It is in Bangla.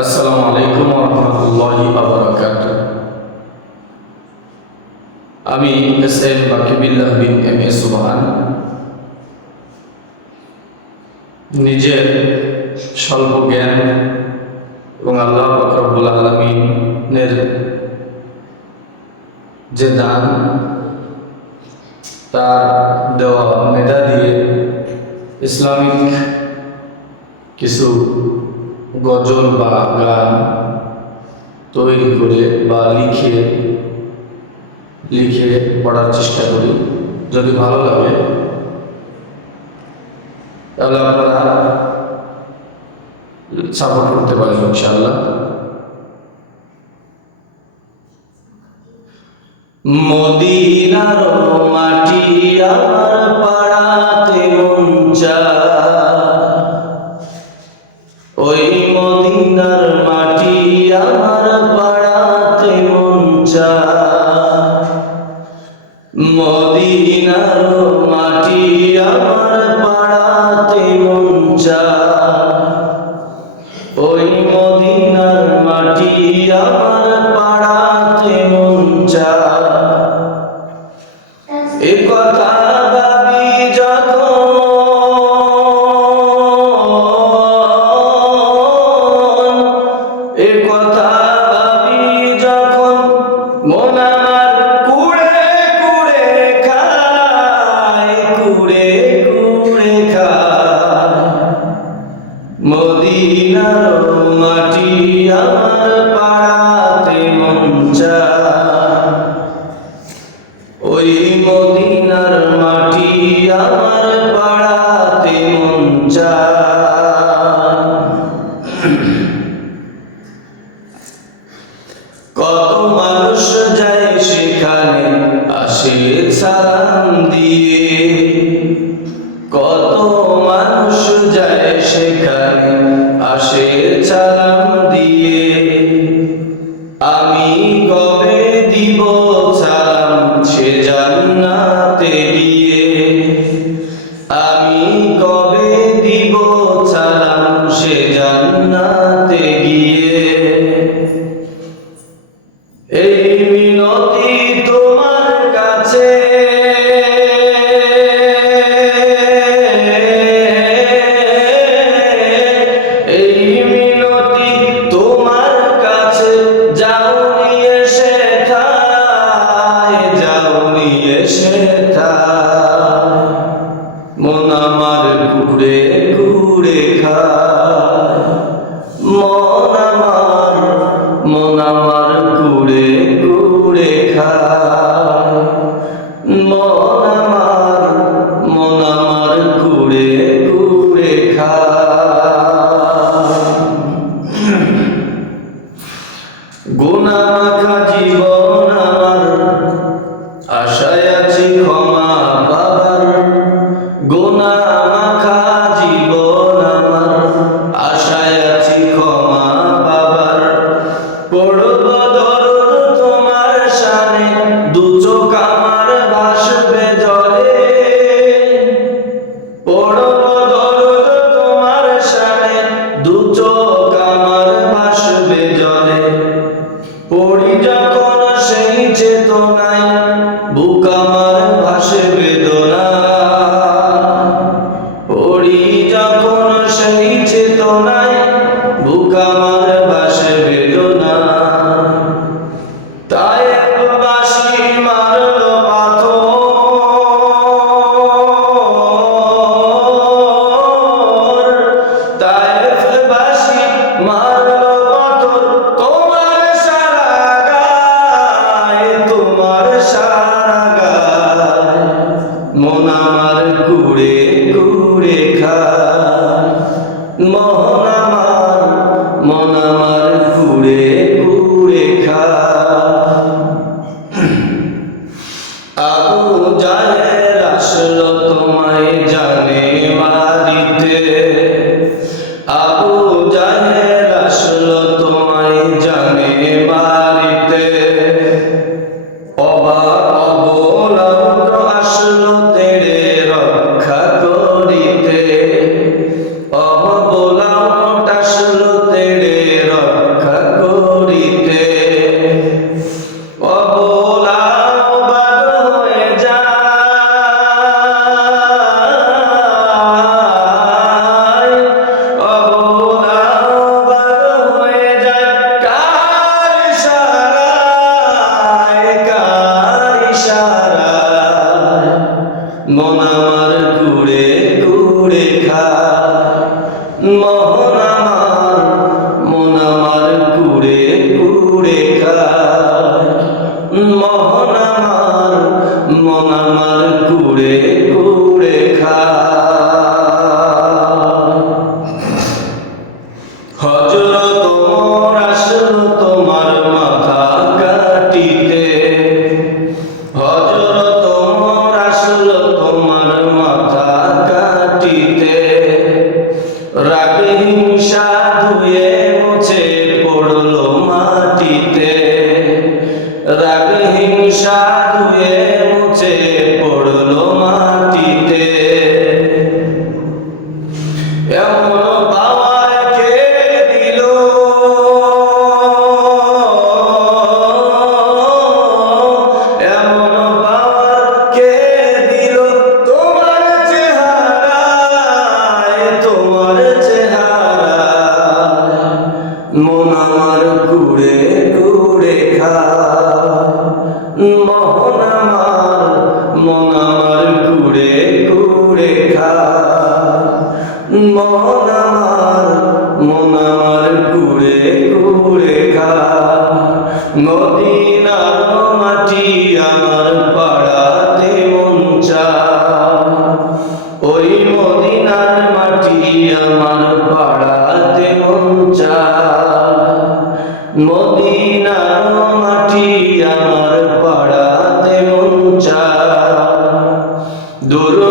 আসসালামু আলাইকুম ওয়া রাহমাতুল্লাহি ওয়া বারাকাতুহু। আমি এস.এম. বাকিবিল্লাহ বিন এম.এ. সুবহান নিজের স্বল্প জ্ঞান এবং আল্লাহ পাক রব্বুল আলামিনের যে দান, তার দেওয়া মেধা দিয়ে ইসলামিক কিছু গজল বা গান তৈরি করে বা লিখে পড়ার চেষ্টা করি। যদি ভালো লাগে তাহলে আপনারা সাপোর্ট করতে পারেন ইনশাআল্লাহ। মদিনার মাটি আমার পাড়াতে মন চায়, ওই মদিনার মাটি আমার পাড়াতে মন চায়। মদিনার মাটি আমার পাড়াতে মন চায়, ওই মদিনার মাটি আমার পাড়াতে মন চায়। এ কথা ভাবি যখন, এ কথা ভাবি যখন, মন আমার কুড়ে কুড়ে খায়, কুড়ে কুড়ে খায়। মদিনার মাটি আমার পাড়াতে মন চায়, ওই মদিনার মাটি আমার পাড়াতে মন চায়। কত মানুষ যায় সেখানে আসে সালাম দিয়ে, কত মানুষ যায় সেখানে আসে সালাম দিয়ে। আমি কবে দিব সালাম সে জান্নাতে গিয়ে, আমি কবে দিব সালাম সে জান্নাতে গিয়ে। এই মিনতি তোমার কাছে, এই মিনতি তোমার কাছে, যাও নিয়ে সে থায়, যাও নিয়ে সে থায়। মন আমার কুড়ে কুড়ে খায়, মন আমার কুড়ে কুড়ে খায়। মন আমার কুড়ে কুড়ে খায়। গুনাহ মাখা জীবন আমার, আশায় আছি ক্ষমা পাবার। গুনাহ মাখা জীবন আমার, আশায় আছি ক্ষমা পাবার। পড়ব দরুদ তোমার শানে, দু চোখ আমার ভাসবে জলে। পড়ব দরুদ তোমার শানে, দু চোখ আমার ভাসবে জলে। পড়ি যখন সেই চেতনায়, বুক আমার ভাসে বেদনা। পড়ি যখন সেই চেতনায়, বুক আমার ভাসে বেদনা। তায়েফবাসী মারলো পাথর, তায়েফবাসী মারলো পাথর। তোমার সারা গায়, তোমার সারা গায়। মন আমার কুড়ে কুড়ে খায়, মন আমার কুড়ে কুড়ে খায়। আবু জাহেল আসলো তোমায় জানে মারিতে, আবু জাহেল আসলো তোমায় জানে মারিতে। অবলা আসলো তেরে রক্ষা করিতে, অবলা আসলো তেরে রক্ষা মন আমার কুড়ে কুড়ে খায়। মন আমার কুড়ে কুড়ে খায়। হযরত ওমর আসলো তোমার মাথা কাটিতে। হযরত ওমর আসলো তোমার মাথা কাটিতে। রাগ হিংসা ধুয়ে মুছে পড়লো মাটিতে। রাগ হিংসা ধুয়ে মুছে পড়লো মাটিতে। এমন পাওয়ার কে দিল? এমন পাওয়ার কে দিল? তোমার চেহারায়, তোমার চেহারায় মন আমার কুড়ে কুড়ে খায়। মন আমার কুড়ে কুড়ে খায়। মন আমার কুড়ে কুড়ে খায়। মদিনার মাটি আমার পাড়াতে মন চায়। ওই মদিনার মাটি আমার পাড়াতে মন চায়। মদিনার মাটি আমার পাড়াতে মন চায়। দূর